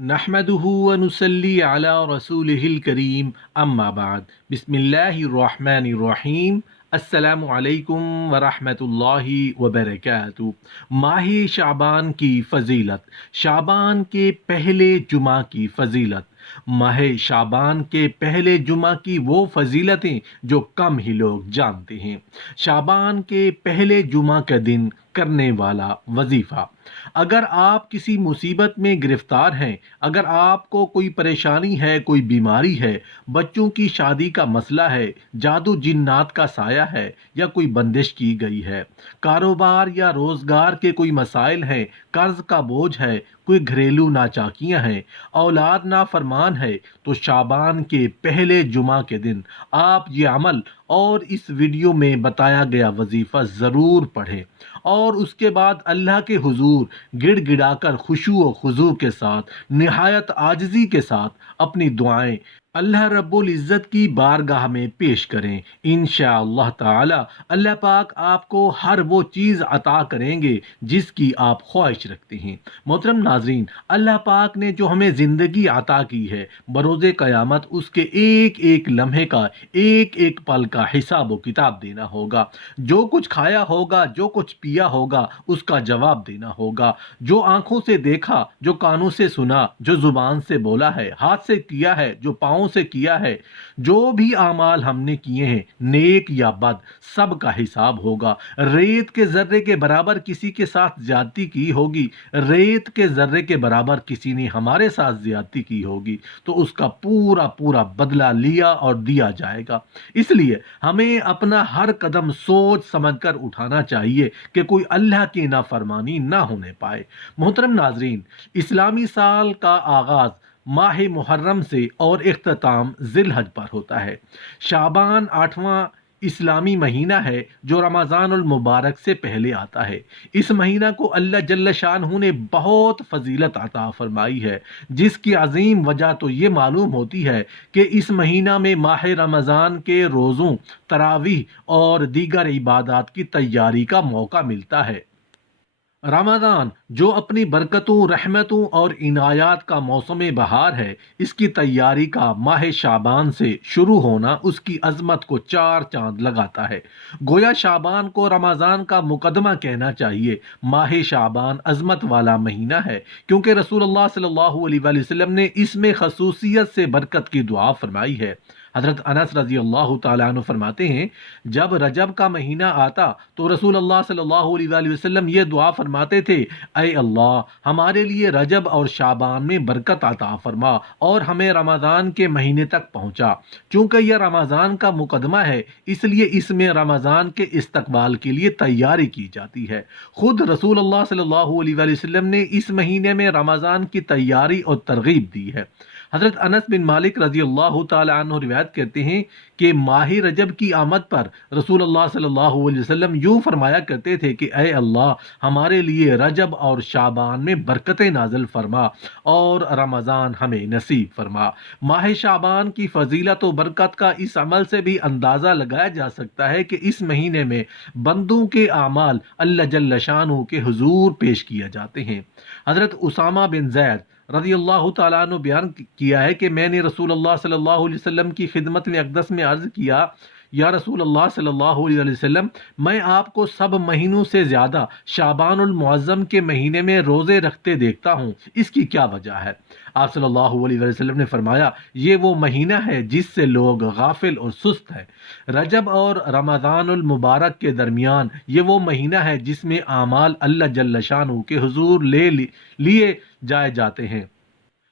नहमदुहु व नुसल्ली अला रसूलिहिल करीम अम्मा बाद बिस्मिल्लाहिर रहमानिर रहीम अस्सलामु अलैकुम व रहमतुल्लाहि व बरकातुहू। माह शाबान की फ़जीलत, शाबान के पहले जुमा की फ़जीलत। माह शाबान के पहले जुमा की वो फजीलतें जो कम ही लोग जानते हैं। शाबान के पहले जुमा के दिन करने वाला वजीफ़ा। अगर आप किसी मुसीबत में गिरफ्तार हैं, अगर आपको कोई परेशानी है, कोई बीमारी है, बच्चों की शादी का मसला है, जादू जिन्नात का साया है या कोई बंदिश की गई है, कारोबार या रोज़गार के कोई मसाइल हैं, कर्ज का बोझ है, कोई घरेलू नाचाकियाँ हैं, औलाद नाफरमान है, तो शाबान के पहले जुमा के दिन आप ये अमल और इस वीडियो में बताया गया वजीफ़ा ज़रूर पढ़ें और उसके बाद अल्लाह के हुजूर गिड़गिड़ाकर खुशू व खुजू के साथ, निहायत आजिज़ी के साथ अपनी दुआएं अल्लाह रब्बुल इज़्ज़त की बारगाह में पेश करें। इंशाअल्लाह ताला अल्लाह पाक आपको हर वो चीज़ अता करेंगे जिसकी आप ख्वाहिश रखते हैं। मोहतरम नाजरीन, अल्लाह पाक ने जो हमें ज़िंदगी अता की है, बरोज़े क़यामत उसके एक एक लम्हे का, एक एक पल का हिसाब व किताब देना होगा। जो कुछ खाया होगा, जो कुछ पिया होगा, उसका जवाब देना होगा। जो आंखों से देखा, जो कानों से सुना, जो जुबान से बोला है, हाथ से किया है, जो पाँव से किया है, जो भी आमाल हमने किए हैं, नेक या बद, सब का हिसाब होगा। रेत के जर्रे के बराबर किसी के साथ ज्यादती की होगी, रेत के जर्रे के बराबर किसी ने हमारे साथ ज्यादती की होगी, तो उसका पूरा पूरा बदला लिया और दिया जाएगा। इसलिए हमें अपना हर कदम सोच समझकर उठाना चाहिए कि कोई अल्लाह की नाफरमानी ना होने पाए। मोहतरम नाजरीन, इस्लामी साल का आगाज़ माह मुहर्रम से और इख्तिताम ज़िलहज पर होता है। शाबान 8वां इस्लामी महीना है जो रमज़ानुल मुबारक से पहले आता है। इस महीना को अल्लाह जल्ल शानहू ने बहुत फजीलत अता फरमाई है, जिसकी अजीम वजह तो ये मालूम होती है कि इस महीना में माह रमज़ान के रोज़ों, तरावीह और दीगर इबादत की तैयारी का मौका मिलता है। रमज़ान जो अपनी बरकतों, रहमतों और इनायात का मौसम बहार है, इसकी तैयारी का माह शाबान से शुरू होना उसकी अजमत को चार चांद लगाता है। गोया शाबान को रमज़ान का मुकदमा कहना चाहिए। माह शाबान अजमत वाला महीना है क्योंकि रसूलुल्लाह सल्लल्लाहु अलैहि वसल्लम ने इसमें खसूसियत से बरकत की दुआ फरमाई है। हज़रत अनस रज़ी अल्लाह तआला अन्हु फरमाते हैं, जब रजब का महीना आता तो रसूलुल्लाह सल्लल्लाहु अलैहि वसल्लम ये दुआ फरमाते थे, ऐ अल्लाह हमारे लिए रजब और शाबान में बरकत अता फरमा और हमें रमज़ान के महीने तक पहुँचा। चूँकि यह रमज़ान का मुकदमा है, इसलिए इसमें रमज़ान के इस्तकबाल के लिए तैयारी की जाती है। खुद रसूलुल्लाह सल्लल्लाहु अलैहि वसल्लम ने इस महीने में रमज़ान की तैयारी और तरगीब दी है। हज़रत अनस बिन मालिक रज़ी अल्लाह तआला अन्हु रिवायत करते हैं कि माह रजब की आमद पर रसूलुल्लाह सल्लल्लाहु अलैहि वसल्लम यूँ फरमाया करते थे कि ऐ अल्लाह हमारे लिए रजब और शाबान में बरकतें नाज़िल फरमा और रमज़ान हमें नसीब फरमा। माह शाबान की फ़जीलत व बरकत का इस अमल से भी अंदाज़ा लगाया जा सकता है कि इस महीने में बंदों के आमाल अल्लाह जल्ल शानहू के हुजूर पेश किए जाते हैं। हज़रत उसामा बिन ज़ैद रज़ी अल्लाह तआला अन्हु बयान किया है कि मैंने रसूलुल्लाह सल्लल्लाहु अलैहि वसल्लम की खिदमत में अक़दस में अर्ज़ किया, या रसूलुल्लाह सल्लल्लाहु अलैहि वसल्लम, मैं आपको सब महीनों से ज़्यादा शाबानुल मुअज़्ज़म के महीने में रोज़े रखते देखता हूँ, इसकी क्या वजह है? आप सल्लल्लाहु अलैहि वसल्लम ने फरमाया, ये वो महीना है जिससे लोग गाफिल और सुस्त हैं। रजब और रमज़ानुल मुबारक के दरमियान ये वो महीना है जिसमें आमाल अल्लाह जल्ल शानहू के हुजूर लिए जाए जाते हैं।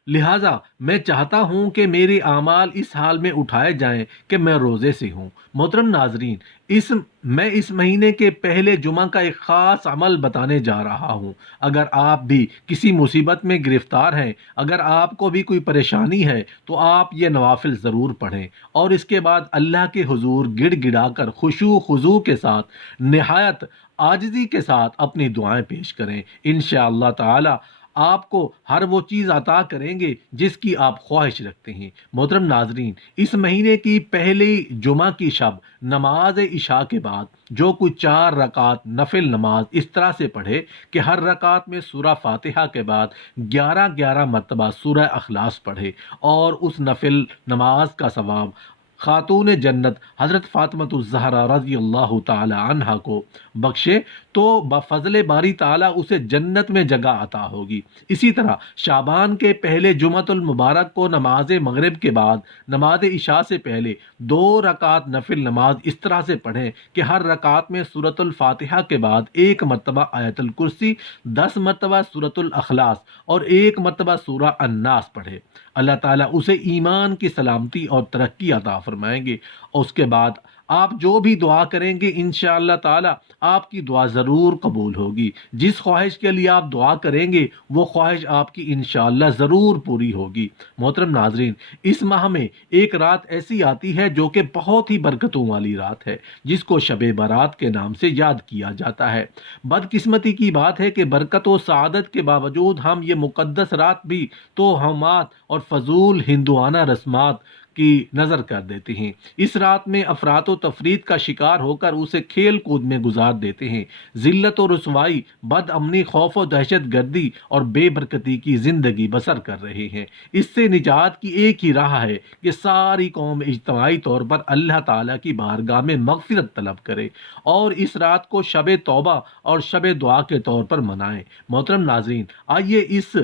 लिहाजा मैं चाहता हूँ कि मेरे आमाल इस हाल में उठाए जाएं कि मैं रोज़े से हूँ। मोहतरम नाजरीन, इस महीने के पहले जुमा का एक ख़ास अमल बताने जा रहा हूँ। अगर आप भी किसी मुसीबत में गिरफ़्तार हैं, अगर आपको भी कोई परेशानी है, तो आप ये नवाफिल ज़रूर पढ़ें और इसके बाद अल्लाह के हुजूर गिड़गिड़ा कर खुशू खुजू के साथ, नहायत आजिज़ी के साथ अपनी दुआएं पेश करें। इंशाअल्लाह ताला آپ کو ہر وہ چیز عطا کریں گے جس کی آپ خواہش رکھتے ہیں۔ محترم ناظرین، اس مہینے کی پہلی جمعہ کی شب نماز عشاء کے بعد جو کوئی 4 رکعت نفل نماز اس طرح سے پڑھے کہ ہر رکعت میں سورہ فاتحہ کے بعد 11 مرتبہ سورہ اخلاص پڑھے، اور اس نفل نماز کا ثواب خاتون جنت حضرت فاطمۃ الزہرا رضی اللہ تعالی عنہا کو بخشے تو بفضل باری تعالیٰ اسے جنت میں جگہ عطا ہوگی۔ اسی طرح شعبان کے پہلے جمعۃ المبارک کو نماز مغرب کے بعد نماز عشاء سے پہلے 2 رکعت نفل نماز اس طرح سے پڑھیں کہ ہر رکعت میں سورۃ الفاتحہ کے بعد 1 مرتبہ آیت الکرسی، 10 مرتبہ سورۃ الاخلاص اور 1 مرتبہ سورہ الناس پڑھے۔ اللہ تعالیٰ اسے ایمان کی سلامتی اور ترقی عطا فرمائیں گے، اور اس کے بعد آپ جو بھی دعا کریں گے انشاءاللہ تعالیٰ آپ کی دعا ضرور قبول ہوگی۔ جس خواہش کے لیے آپ دعا کریں گے وہ خواہش آپ کی انشاءاللہ ضرور پوری ہوگی۔ محترم ناظرین، اس ماہ میں ایک رات ایسی آتی ہے جو کہ بہت ہی برکتوں والی رات ہے، جس کو شب برات کے نام سے یاد کیا جاتا ہے۔ بدقسمتی کی بات ہے کہ برکت و سعادت کے باوجود ہم یہ مقدس رات بھی توہمات اور فضول ہندوانہ رسمات کی نظر کر دیتے ہیں۔ اس رات میں افراط و تفرید کا شکار ہو کر اسے کھیل کود میں گزار دیتے ہیں، ذلت و رسوائی، بد امنی، خوف و دہشت گردی اور بے برکتی کی زندگی بسر کر رہے ہیں۔ اس سے نجات کی ایک ہی راہ ہے کہ ساری قوم اجتماعی طور پر اللہ تعالیٰ کی بارگاہ میں مغفرت طلب کرے اور اس رات کو شب توبہ اور شب دعا کے طور پر منائیں۔ محترم ناظرین، آئیے اس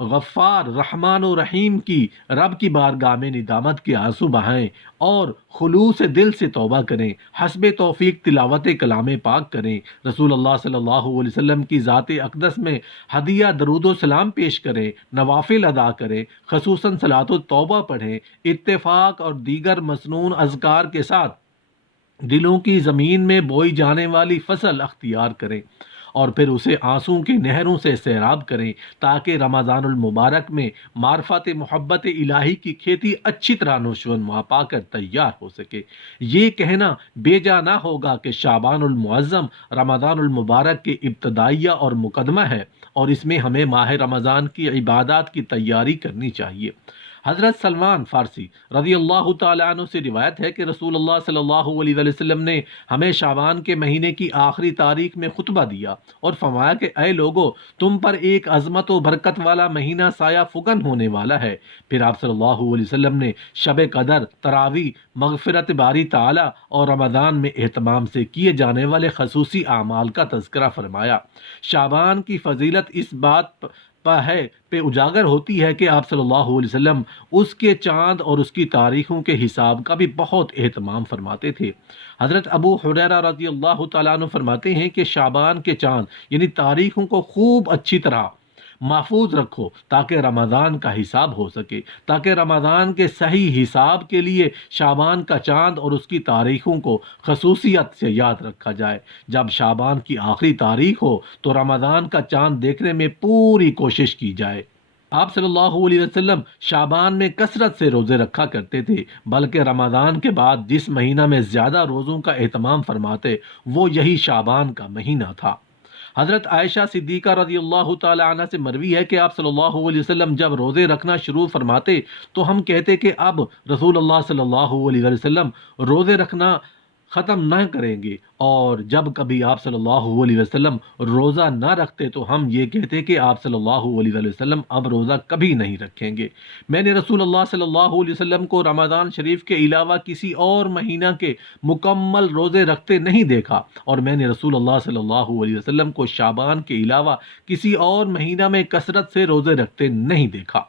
غفار رحمان و رحیم کی رب کی بارگاہ میں ندامت کے آنسو بہائیں اور خلوص دل سے توبہ کریں، حسب توفیق تلاوت کلام پاک کریں، رسول اللہ صلی اللہ علیہ وسلم کی ذات اقدس میں ہدیہ درود و سلام پیش کریں، نوافل ادا کریں، خصوصاً صلاۃ التوبہ پڑھیں، اتفاق اور دیگر مسنون اذکار کے ساتھ دلوں کی زمین میں بوئی جانے والی فصل اختیار کریں اور پھر اسے آنسوں کی نہروں سے سیراب کریں، تاکہ رمضان المبارک میں معرفت محبت الہی کی کھیتی اچھی طرح نشو و نما پا کر تیار ہو سکے۔ یہ کہنا بے جا نہ ہوگا کہ شعبان المعظم رمضان المبارک کے ابتدائیہ اور مقدمہ ہے، اور اس میں ہمیں ماہ رمضان کی عبادات کی تیاری کرنی چاہیے۔ حضرت سلمان فارسی رضی اللہ تعالیٰ عنہ سے روایت ہے کہ رسول اللہ صلی اللہ علیہ وسلم نے ہمیں شعبان کے مہینے کی آخری تاریخ میں خطبہ دیا اور فرمایا کہ اے لوگو، تم پر ایک عظمت و برکت والا مہینہ سایہ فکن ہونے والا ہے۔ پھر آپ صلی اللہ علیہ وسلم نے شب قدر، تراویح، مغفرت باری تعالیٰ اور رمضان میں اہتمام سے کیے جانے والے خصوصی اعمال کا تذکرہ فرمایا۔ شعبان کی فضیلت اس بات پہ اجاگر ہوتی ہے کہ آپ صلی اللہ علیہ وسلم اس کے چاند اور اس کی تاریخوں کے حساب کا بھی بہت اہتمام فرماتے تھے۔ حضرت ابو ہریرہ رضی اللہ تعالیٰ عنہ فرماتے ہیں کہ شعبان کے چاند یعنی تاریخوں کو خوب اچھی طرح محفوظ رکھو تاکہ رمضان کا حساب ہو سکے، تاکہ رمضان کے صحیح حساب کے لیے شعبان کا چاند اور اس کی تاریخوں کو خصوصیت سے یاد رکھا جائے۔ جب شعبان کی آخری تاریخ ہو تو رمضان کا چاند دیکھنے میں پوری کوشش کی جائے۔ آپ صلی اللہ علیہ وسلم شعبان میں کثرت سے روزے رکھا کرتے تھے، بلکہ رمضان کے بعد جس مہینہ میں زیادہ روزوں کا اہتمام فرماتے وہ یہی شعبان کا مہینہ تھا۔ حضرت عائشہ صدیقہ رضی اللہ تعالی عنہ سے مروی ہے کہ آپ صلی اللہ علیہ وسلم جب روزے رکھنا شروع فرماتے تو ہم کہتے کہ اب رسول اللہ صلی اللہ علیہ وسلم روزے رکھنا ختم نہ کریں گے، اور جب کبھی آپ صلی اللہ علیہ وسلم روزہ نہ رکھتے تو ہم یہ کہتے کہ آپ صلی اللہ علیہ وسلم اب روزہ کبھی نہیں رکھیں گے۔ میں نے رسول اللہ صلی اللہ علیہ وسلم کو رمضان شریف کے علاوہ کسی اور مہینہ کے مکمل روزے رکھتے نہیں دیکھا، اور میں نے رسول اللہ صلی اللہ علیہ وسلم کو شعبان کے علاوہ کسی اور مہینہ میں کثرت سے روزے رکھتے نہیں دیکھا۔